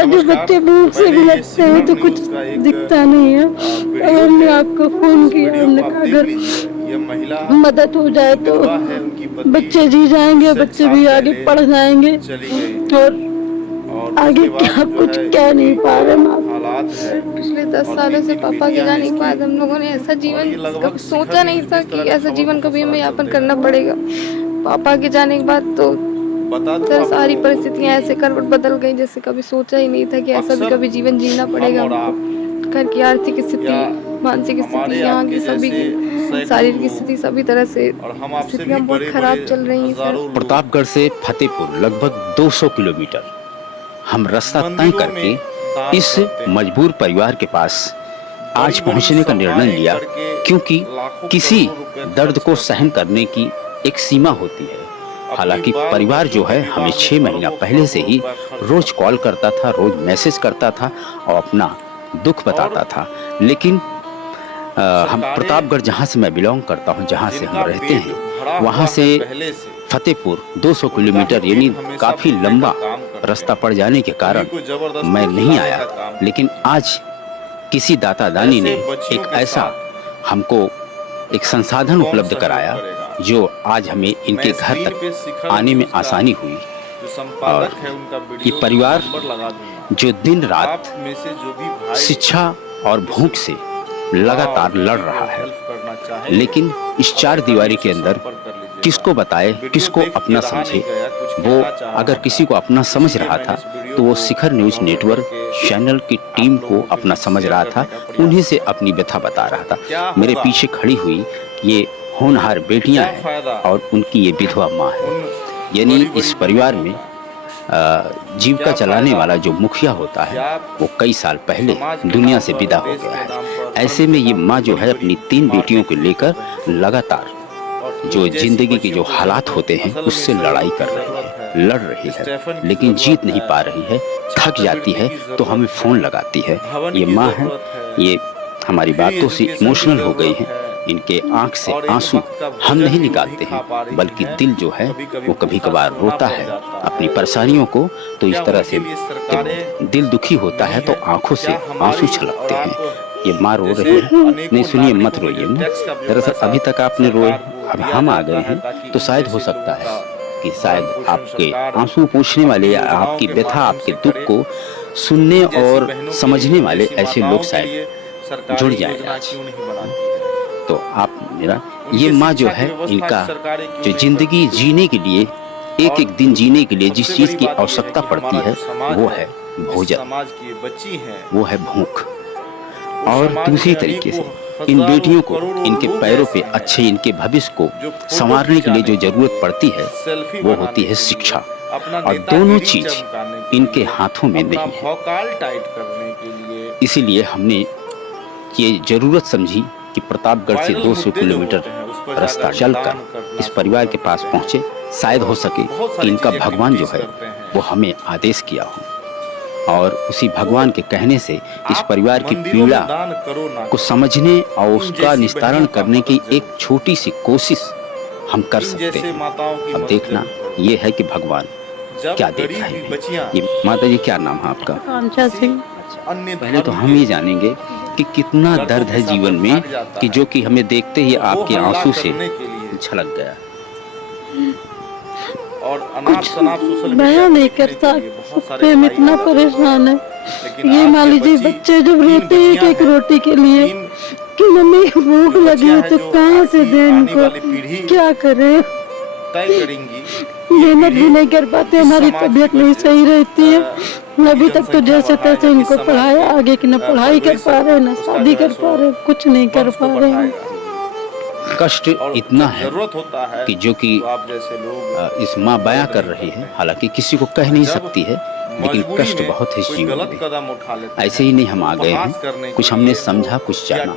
अगर बच्चे भूख से भी लगते हैं तो कुछ दिखता नहीं है। और हमने आपको फ़ोन किया, हमने कहा अगर मदद हो जाए तो बच्चे जी जाएँगे, बच्चे भी आगे पढ़ जाएँगे। और आगे क्या कुछ कह नहीं पा रहे माँ। पिछले 10 सालों से पापा के जाने के बाद हम लोगों ने ऐसा जीवन कभी सोचा नहीं था कि ऐसा जीवन कभी हमें यापन करना पड़ेगा। पापा के जाने के बाद तो सर सारी परिस्थितियाँ ऐसे करवट बदल गई जैसे कभी सोचा ही नहीं था कि ऐसा भी कभी जीवन जीना पड़ेगा हमको। घर की आर्थिक स्थिति, मानसिक स्थिति, यहाँ की सभी की शारीरिक स्थिति सभी तरह से स्थितियाँ बहुत खराब चल रही हैं सर। प्रतापगढ़ से फतेहपुर लगभग 200 किलोमीटर हम रास्ता तय करके इस मजबूर परिवार के पास आज पहुंचने का निर्णय लिया, क्योंकि किसी दर्द को सहन करने की एक सीमा होती है। हालांकि परिवार जो है हमें 6 महीना पहले से ही रोज कॉल करता था, रोज मैसेज करता था और अपना दुख बताता था, लेकिन हम प्रतापगढ़ जहाँ से मैं बिलोंग करता हूँ, जहाँ से हम रहते हैं, वहाँ से फतेहपुर 200 किलोमीटर यानी काफ़ी लंबा रास्ता पड़ जाने के कारण मैं नहीं आया। लेकिन आज किसी दाता दानी ने एक ऐसा हमको एक संसाधन उपलब्ध कराया जो आज हमें इनके घर तक आने में आसानी हुई। और ये परिवार जो दिन रात शिक्षा और भूख से लगातार लड़ रहा है, लेकिन इस 4 दीवारी के अंदर किसको बताए, किसको अपना समझे। वो अगर किसी को अपना समझ रहा था तो वो शिखर न्यूज नेटवर्क चैनल की टीम को अपना समझ रहा था, उन्हीं से अपनी व्यथा बता रहा था। मेरे पीछे खड़ी हुई ये होनहार बेटियां हैं और उनकी ये विधवा माँ है। यानी इस परिवार में जीविका चलाने वाला जो मुखिया होता है वो कई साल पहले दुनिया से विदा हो गया है। ऐसे में ये माँ जो है अपनी 3 बेटियों को लेकर लगातार जो जिंदगी के जो हालात होते हैं उससे लड़ाई कर रही है, लड़ रही है, लेकिन जीत नहीं पा रही है। थक जाती है तो हमें फोन लगाती है। ये माँ है, ये हमारी बातों से इमोशनल हो गई है। इनके आंख से आंसू हम नहीं निकालते हैं, बल्कि दिल जो है वो कभी कभार रोता है अपनी परेशानियों को। तो इस तरह से जब दिल दुखी होता है तो आंखों से आंसू छलकते हैं। ये माँ रो रही है। नहीं सुनिए, मत रोइए ना। दरअसल अभी तक आपने रोए, अब हम आ गए हैं तो शायद हो सकता है कि शायद आपके आंसू पूछने वाले या आपकी व्यथा, आपके दुख को सुनने और समझने वाले ऐसे लोग शायद जुड़ जाएं आज। तो आप मेरा ये माँ जो है, इनका जो जिंदगी जीने के लिए, एक एक दिन जीने के लिए जिस चीज की आवश्यकता पड़ती है वो है भोजन, वो है भूख। और दूसरी तरीके से इन बेटियों को इनके पैरों पे अच्छे इनके भविष्य को संवारने के लिए जो जरूरत पड़ती है वो होती है शिक्षा। और दोनों चीज इनके हाथों में नहीं है। इसीलिए हमने ये जरूरत समझी कि प्रतापगढ़ से 200 किलोमीटर रास्ता चलकर इस परिवार के पास पहुंचे। शायद हो सके कि इनका भगवान जो है वो हमें आदेश किया हो, और उसी भगवान के कहने से इस परिवार की पीड़ा को समझने और उसका निस्तारण करने की एक छोटी सी कोशिश हम कर सकते हैं। अब देखना ये है कि भगवान क्या देता है। ये माता जी, क्या नाम है आपका? कांचा सिंह। पहले तो हम ये जानेंगे कि कितना दर्द है जीवन में कि जो कि हमें देखते ही आपके आंसू से छलक गया। कुछ बयां नहीं कर सकते, हम इतना परेशान है। ये मान लीजिए बच्चे जब रोते हैं एक एक रोटी के लिए कि मम्मी भूख लगी है तो कहाँ से दें इनको, क्या करें। मेहनत भी नहीं कर पाते, हमारी तबीयत नहीं सही रहती है। अभी तक तो जैसे तैसे इनको पढ़ाया, आगे की न पढ़ाई कर पा रहे न शादी कर पा रहे, कुछ नहीं कर पा रहे हैं। कष्ट इतना है कि जो कि इस माँ बयां कर रही है, हालांकि किसी को कह नहीं सकती है, लेकिन कष्ट बहुत है इस जीवन में। ऐसे ही नहीं हम आ गए हैं, कुछ हमने समझा, कुछ जाना।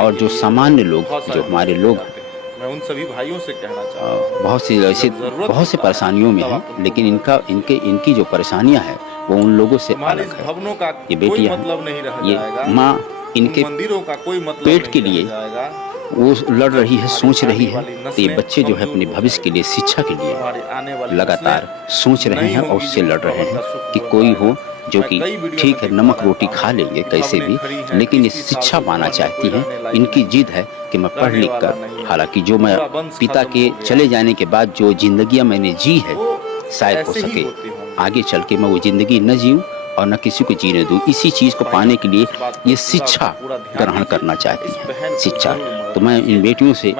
और जो सामान्य लोग, जो हमारे लोग हैं, मैं उन सभी भाइयों से कहना चाहता हूं, बहुत से परेशानियों में है, लेकिन इनकी जो परेशानियां हैं वो उन लोगों से अलग है। ये बेटियां, ये माँ इनके पेट के लिए वो लड़ रही है, सोच रही है। तो ये बच्चे जो है अपने भविष्य के लिए, शिक्षा के लिए लगातार सोच रहे हैं और उससे लड़ रहे हैं कि कोई हो जो कि ठीक है, नमक रोटी खा लेंगे कैसे भी, लेकिन ये शिक्षा पाना चाहती हैं। इनकी जिद है कि मैं पढ़ लिख कर, हालांकि जो मैं पिता के चले जाने के बाद जो जिंदगियां मैंने जी है, शायद हो सके आगे चल के मैं वो जिंदगी न जीऊं और न किसी को जीने दूं। इसी चीज को पाने के लिए ये शिक्षा ग्रहण करना चाहती है, शिक्षा। तो मैं इन बेटियों से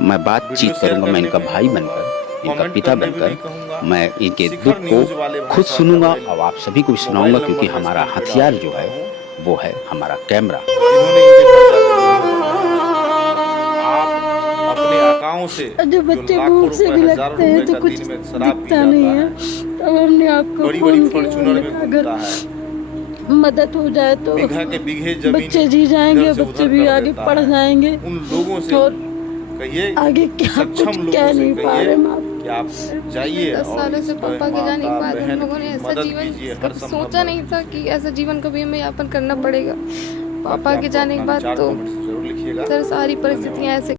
मैं बातचीत करूंगा, मैं इनका भाई बनकर, इनका पिता बनकर, मैं इनके दुख को खुद सुनूंगा और आप सभी को भी सुनाऊंगा, क्योंकि हमारा हथियार जो है वो है हमारा कैमरा। जो बच्चे भूख से भी लगते हैं तो कुछ दिखता नहीं है, तब हमने आपको फोन किया, अगर मदद हो जाए तो बच्चे जी जाएंगे, बच्चे भी आगे पढ़ जाएंगे। उन लोगों से और आगे क्या कुछ कह नहीं पा रहे कि आप जाइए। 10 सालों से पापा के जाने के बाद हम लोगों ने ऐसा जीवन सोचा नहीं था कि ऐसा जीवन कभी हमें यापन करना पड़ेगा। पापा के जाने के बाद तो सर सारी परिस्थितियाँ ऐसे